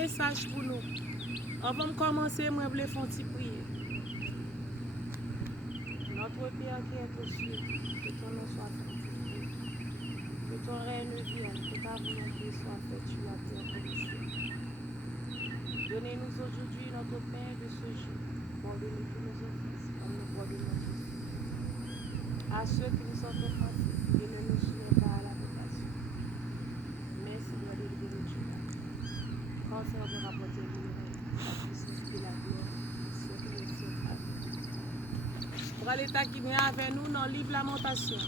message pour nous. Avant de commencer, moi, je voulais faire une petite prière. Notre Père qui est aux cieux, que ton nom soit sanctifié, que ton règne vienne, que ta volonté soit faite sur la terre comme au ciel. Donnez-nous aujourd'hui notre pain de ce jour. Pardonnez-nous tous nos offenses, comme nous pardonnons aussi à ceux qui nous sont offensés, et ne nous soumets pas à la tentation. Mais Seigneur, délivre-nous du mal. Quand ça vous rapporter la puissance et la gloire, siècle et siècle. Amen. Pour l'état qui vient avec nous dans le livre Lamentation.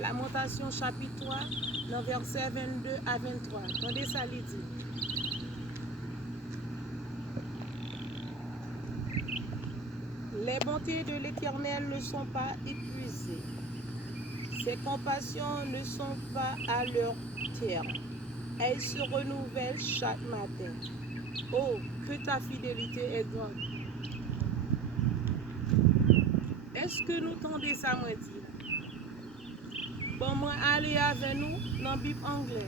Lamentation chapitre 3, dans versets 22 à 23. Attendez ça, il dit. Les bontés de l'Éternel ne sont pas épuisées. Ses compassions ne sont pas à leur terme. Elles se renouvellent chaque matin. Oh, que ta fidélité est grande. Est-ce que nous tendez ça, moi dit? Bon, moi, allez avec nous dans la Bible anglaise.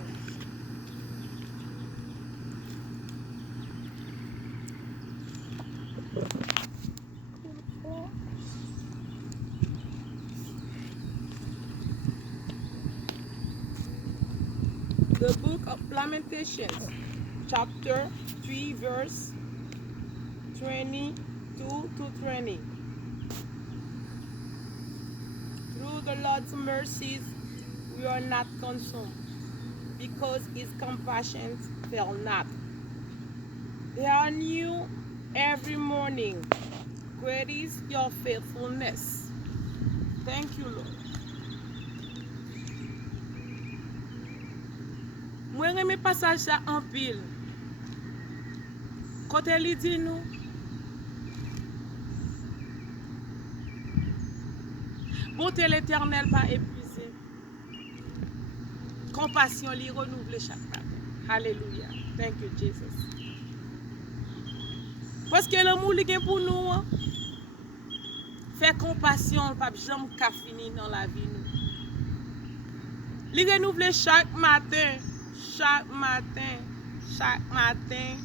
The book of Lamentations, chapter 3, verse 22 to 20. Through the Lord's mercies, we are not consumed, because his compassions fail not. They are new every morning. Great is your faithfulness. Thank you, Lord. Moi, j'aime passage ça en pile. Quand elle dit nous, bonté l'Éternel pas épuisée. Compassion lui renouvelée chaque matin. Alléluia. Thank you, Jesus. Parce que l'amour qui est pour nous, fait compassion, pas jamais qu'à finir dans la vie nous. Il renouvelle chaque matin. Chaque matin,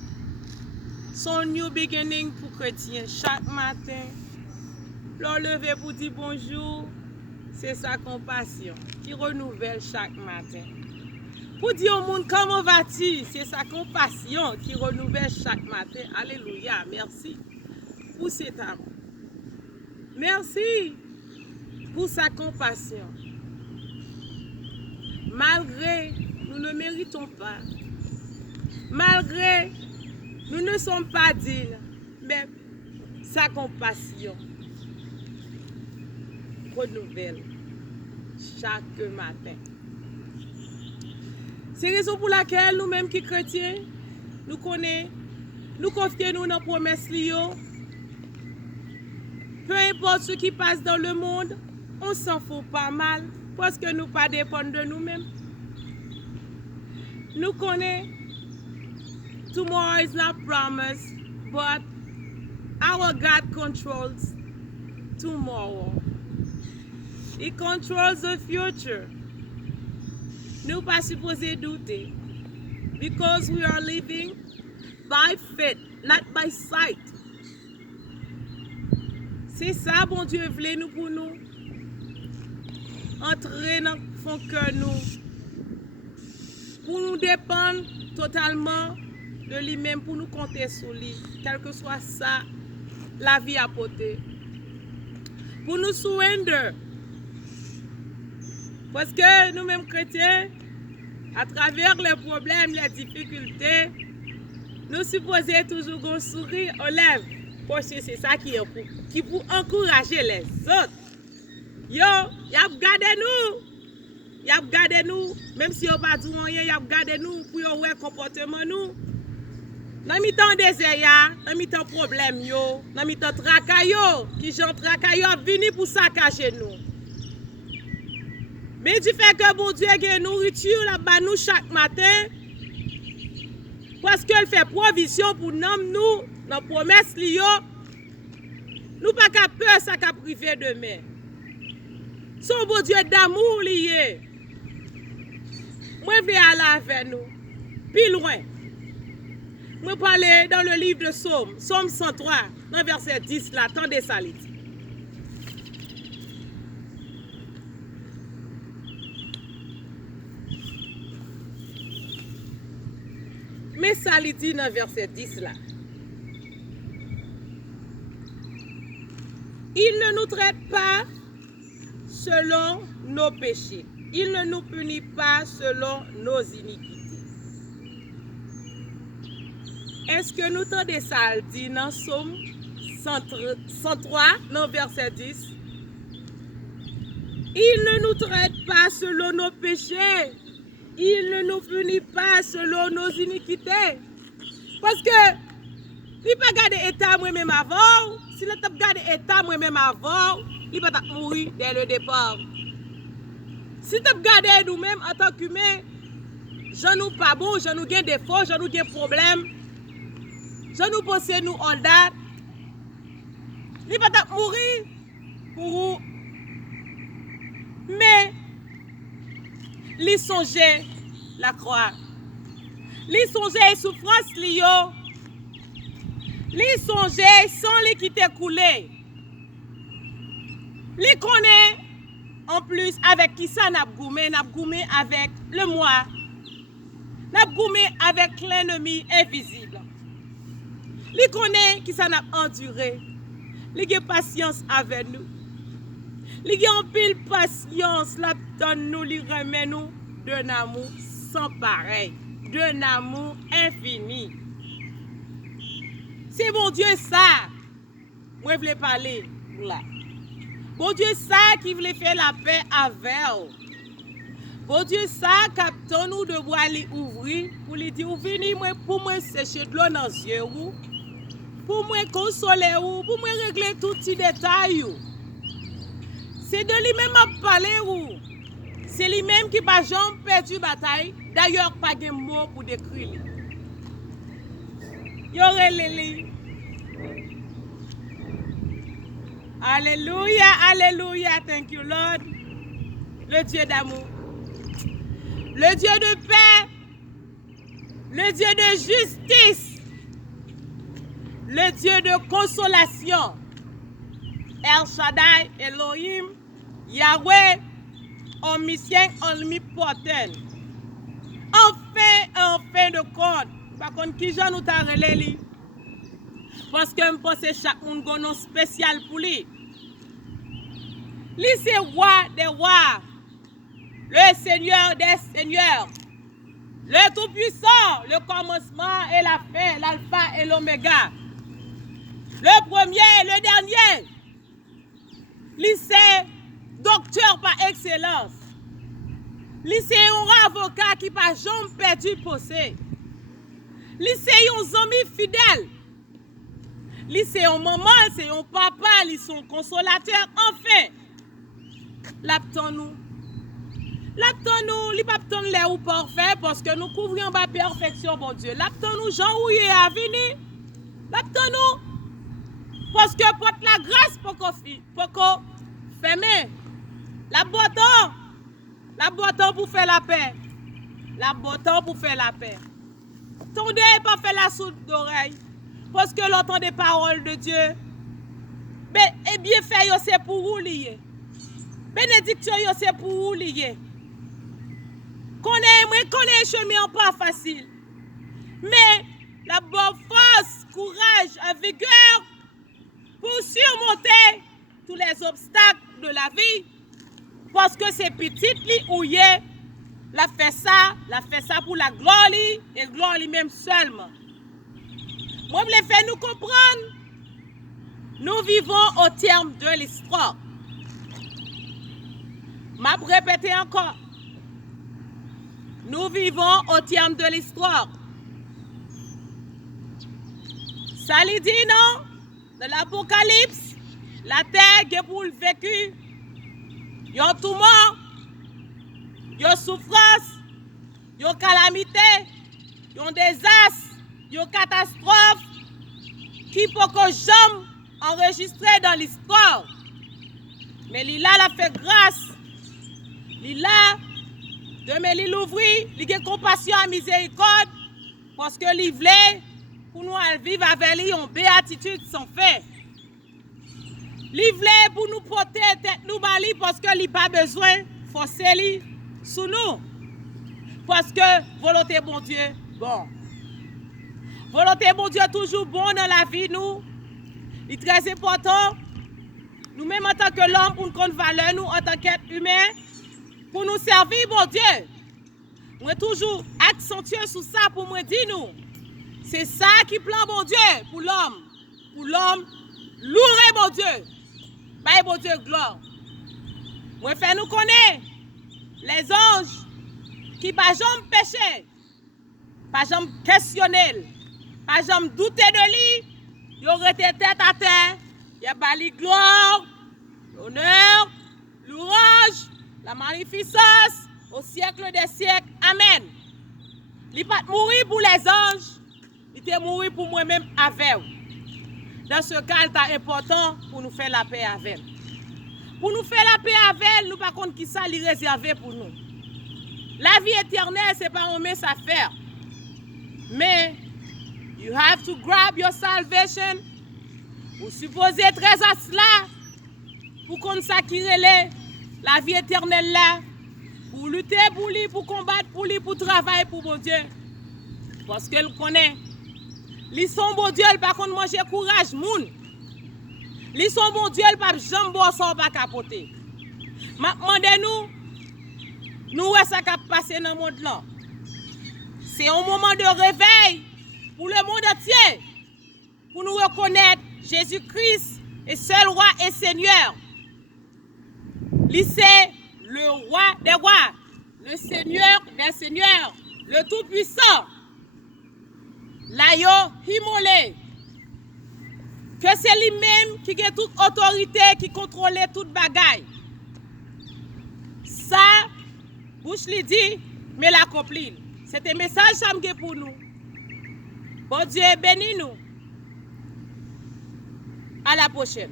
son new beginning pour chrétien. Chaque matin, leur lever pour dire bonjour, c'est sa compassion qui renouvelle chaque matin. Pour dire au monde comment vas-tu, c'est sa compassion qui renouvelle chaque matin. Alléluia, merci pour cet amour. Merci pour sa compassion. Malgré nous ne méritons pas. Malgré nous ne sommes pas dignes, mais sa compassion renouvelle chaque matin. C'est la raison pour laquelle nous-mêmes qui chrétiens, nous connaissons, nous confions dans la promesse Lio. Peu importe ce qui passe dans le monde, on s'en fout pas mal parce que nous ne dépendons pas de nous-mêmes. Nous connaissons, tomorrow is not promised, but our God controls tomorrow. He controls the future. Nous ne pas supposés douter, because we are living by faith, not by sight. C'est ça, bon Dieu, voulait nous pour nous. Entrer dans son cœur nous. Pour nous dépendre totalement de lui-même, pour nous compter sur lui, quel que soit ça, la vie à porter. Pour nous surrender. Parce que nous-mêmes chrétiens, à travers les problèmes, les difficultés, nous supposons toujours un sourire aux lèvres. Parce que c'est ça qui pour encourager les autres. Yo, y a gardé nous. Y a gardé nous, même si on pas dit rien, y a gardé nous pour yon ouais comportement nous. Dans mi-temps désert, dans mi-temps problème yo, dans mi-temps tracas yo, qui j'en tracas yo a venu pour saccager nous. Mais du fait que bon Dieu a nourriture là-bas nous chaque matin, parce qu'elle fait provision pour nous, dans promesse li yo, nous pas qu'à peur ça qu'à priver demain. Son bon Dieu d'amour lié. Moi, je vais aller avec nous. Plus loin. Je parle dans le livre de Psaume, Psaume 103, dans verset 10, là, attendez ça, il dit. Mais ça, il dit dans verset 10, là. Il ne nous traite pas selon nos péchés. Il ne nous punit pas selon nos iniquités. Est-ce que nous entendons ça dit dans Psaume 103, dans verset 10? Il ne nous traite pas selon nos péchés. Il ne nous punit pas selon nos iniquités. Parce que, il ne peut pas garder l'état moi-même avant. Si il peut garder l'état moi-même avant, il va mourir dès le départ. Si tu gardes nous-mêmes en tant qu'humains, je nous pas bon, je nous avons des défauts, je nous avons des problèmes. Je nous possède nous en date. Il va mourir pour vous. Mais, li songe la croix. Li songe souffrance li yo. Li songe sans li qui te coulé. Li connaît en plus avec qui ça n'a goumé avec le moi. N'a goumé avec l'ennemi invisible. Li connaît qui ça n'a enduré. Li gen patience avec nous. Li gen en pile patience la donne nous li remet nous d'un amour sans pareil, d'un amour infini. C'est bon Dieu ça. Moi je voulais parler là. Bon Dieu ça qui voulait faire la paix avec vous. Bon Dieu ça capte nous de bois li ouvrir pour lui dire venez moi pour moi sécher de l'eau dans les yeux ou pour moi consoler ou pour moi régler tout petit détail ou. C'est de lui-même à parler ou c'est lui-même qui va jamais perdu bataille. D'ailleurs pas de mots pour décrire. Yoreleli. Alléluia, alléluia, thank you Lord. Le Dieu d'amour, le Dieu de paix, le Dieu de justice, le Dieu de consolation. El Shaddai, Elohim, Yahweh, omniscient, omnipotent. En fin de compte, par contre, qui j'en nous t'a relé parce que je pense que chaque monde a un nom spécial pour lui. Lui, c'est roi des rois, le Seigneur des seigneurs, le Tout-Puissant, le commencement et la fin, l'alpha et l'oméga, le premier et le dernier. Lui, c'est docteur par excellence. Lui, c'est un avocat qui n'a pas jamais perdu possé. Lui, c'est un ami fidèle. Lui, c'est un maman, c'est un papa, lui, c'est un consolateur. Enfin, l'attend-nous. L'attend-nous, lui, pas attendre les ou parfait parce que nous couvrons la perfection, bon Dieu. L'attend-nous, Jean Ouye à venir. L'attend-nous. Parce que pour la grâce, pour qu'on ferme. La boîte pour faire la paix. La boîte pour faire la paix. Tendez pas faire la sourde d'oreille. Parce que l'entend des paroles de Dieu. Et bien fait, c'est pour vous lier. Bénédiction, c'est pour vous lier. Connaît chemin pas facile. Mais la bonne force, courage, vigueur pour surmonter tous les obstacles de la vie. Parce que c'est petite li ouye, la fait ça pour la gloire et gloire même seulement. Moi, je voulais faire nous comprendre. Nous vivons au terme de l'histoire. Je vais répéter encore. Nous vivons au terme de l'histoire. Ça lui dit non? Dans l'Apocalypse, la terre est pour le vécu. Il y a tout mort, il y a souffrance, il y a calamité, il y a désastre, il y a catastrophe qui peut que jamais enregistrer dans l'histoire. Mais Lila l'a fait grâce. Lila, demain il l'ouvrit, il a compassion et miséricorde parce que il voulait pral vivre avec lui en béatitude sans fait. Livre pour nous porter tête nous bali parce que li pas besoin forcer li sous nous. Parce que volonté bon Dieu bon. Volonté bon Dieu toujours bon dans la vie nous. Il est très important. Nous même en tant que l'homme pour nous connaître valeur nous en tant qu'être humain pour nous servir bon Dieu. Moi toujours accentuer sur ça pour me dire nous. C'est ça qui plan bon Dieu pour l'homme. Pour l'homme, louer bon Dieu. Bye bon Dieu gloire. Moi fait nous connaître les anges qui pas jamais péché, pas jamais questionner, pas jamais douter de lui, ils auraient été tête à terre, il y a pas la gloire, l'honneur, l'ouvrage, la magnificence au siècle des siècles. Amen. Il n'est pas mourir pour les anges, il est mourir pour moi-même avec vous. Dans ce cas, c'est important pour nous faire la paix avec. Pour nous faire la paix avec, nous par contre qui ça lui réservé pour nous. La vie éternelle, ce n'est pas un mince affaire. Mais, you have to grab your salvation. Vous supposez très à cela pour qu'on s'acquire la vie éternelle là. Pour lutter pour lui, pour combattre pour lui, pour travailler pour mon Dieu. Parce qu'elle connaît. Ils sont bon Dieu, par contre manger courage moun. Ils sont bon Dieu, pas jambe sans pas capoter. Demandez-nous nous ça qui passer dans le monde là. C'est un moment de réveil pour le monde entier. Pour nous reconnaître Jésus-Christ est seul roi et Seigneur. Il c'est le roi des rois, le Seigneur des seigneurs, le tout-puissant. L'ayo immolé. Que c'est lui-même qui a toute autorité, qui contrôle toute bagaille. Ça, bouche lui dit, mais l'accomplit. C'est un message pour nous. Bon Dieu bénis nous. À la prochaine.